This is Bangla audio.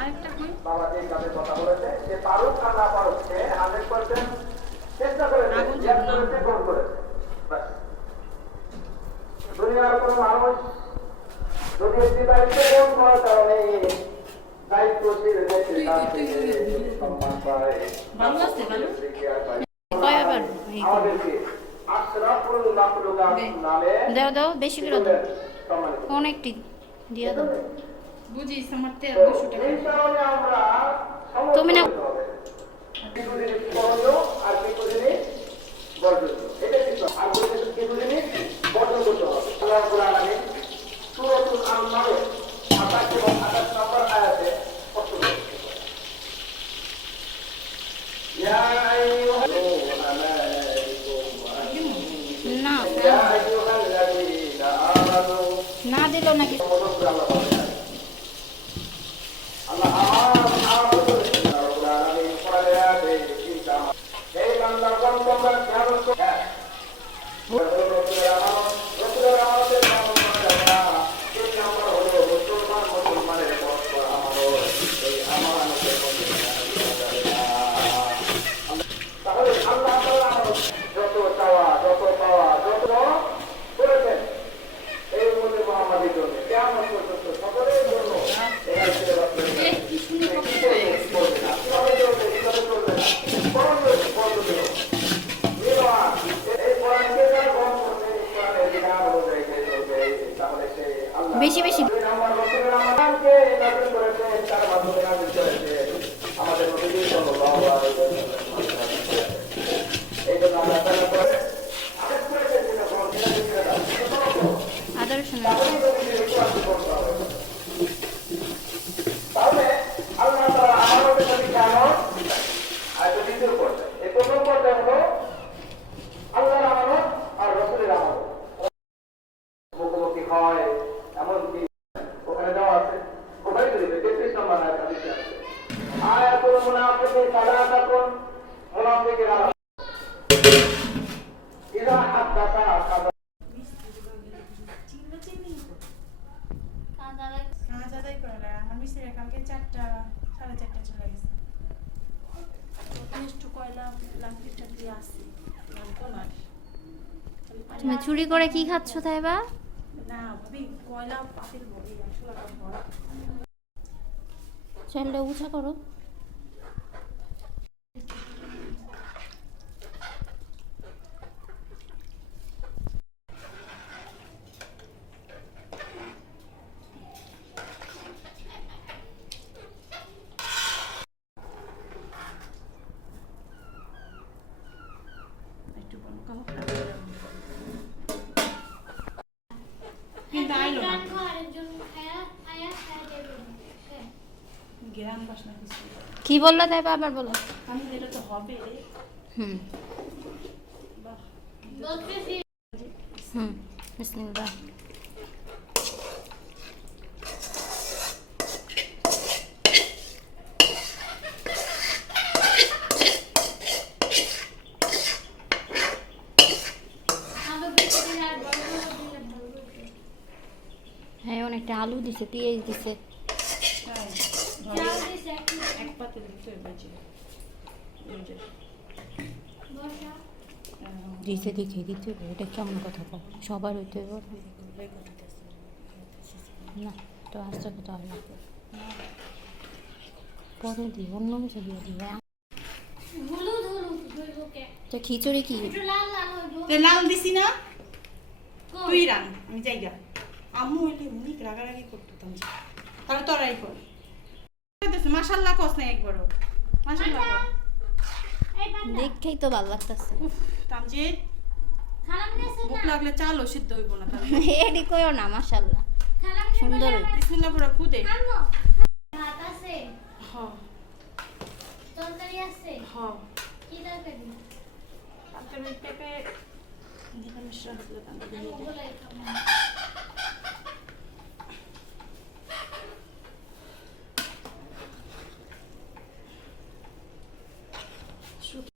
আরেকটা কই বাবা যে কাজের কথা বলেছে সে পারুক আর না পারুক সে 100% চেষ্টা করেছে গ্রহণ করেছে। দুনিয়ার কোনো মানুষ যদি একটি দায়িত্ব গ্রহণ করার কারণে দায়িত্বশীল ব্যক্তির কাছ থেকে সম্মান পায় আমাদেরকে আশরাফুল মাখলুকাত নামে দাও বেশি করে দাও অনেকটি দিয়ে দাও বুঝিস আমার 1300 টাকা এই কারণে আমরা তুমি না কিছু জিনিস করণীয় আর কিছু জিনিস বর্জনীয় এটা কিন্তু আর কিছু জিনিস বর্জন করতে হবে। আল্লাহ রাব্বুল আলামিন সূরাতুল আনফাল 27 এবং 28 নম্বর আয়াতে স্পষ্ট করেছেন ইয়া আইয়ুহাল্লাযীনা না আমানু না দিল নাকি আল্লাহ এই বান্দার তোমরা খেয়াল করো মুসলমানের তাহলে আল্লাহ যত চাওয়া যত পাওয়া যত করেছেন এই মধ্যে মোহাম্মদের জন্য কেমন পর্যন্ত সকলের জন্য বেশি বেশি আমাদের আদর্শ তাহলে আল্লাহ তাআলা আমাদের প্রতি কেমন আয়াতের দ্বিতীয় পর্যায়ে এই প্রথম পর্যায়ে হলো আল্লাহর আমানত আর রাসূলের আমানত মুখোমুখি হয় এমনকি ওখানে দেওয়া আছে বুখারী শরীফে 33 নম্বর আয়াত হাদিসে আছে আয়াতুল মুনাফিকি সালাতাতুন মুনাফিকের আলামত ইযা হাদাসা কাযা তুমি চুরি করে কি খাচ্ছ তাইবা চ্যানেলটা উঁচা করো কি বললো তাইবা আবার বলো হুম হুম বিসমিল্লাহ হ্যাঁ অনেকটা আলু দিছে পেঁয়াজ দিছে দিছে দেখে দিতে হবে এটা কেমন কথা কও সবার হইতে হবে না তো আস্তে কথা হবে পরে দিই অন্য কিছু দিয়ে দিই তো খিচুড়ি কি লাল দিছি না তুই রান আমি যাইগা আম্মু হইলে অনেক রাগারাগি করতো তাহলে তোরাই কর মাশাআল্লাহ কস না একবারও মাশাআল্লাহ দেখেই তো ভালো লাগতেছে তামজিদ ভুক লাগলে চালও সিদ্ধ হইব না তাহলে এডি কইও না মাশাআল্লাহ সুন্দর বিসমিল্লাহ পুরা খুদে ভাত আছে হ্যাঁ তরকারি আছে হ্যাঁ কি তরকারি তারপরে পেঁপে দিলাম মিশ্রণ দিলাম আমি বলাই খাবো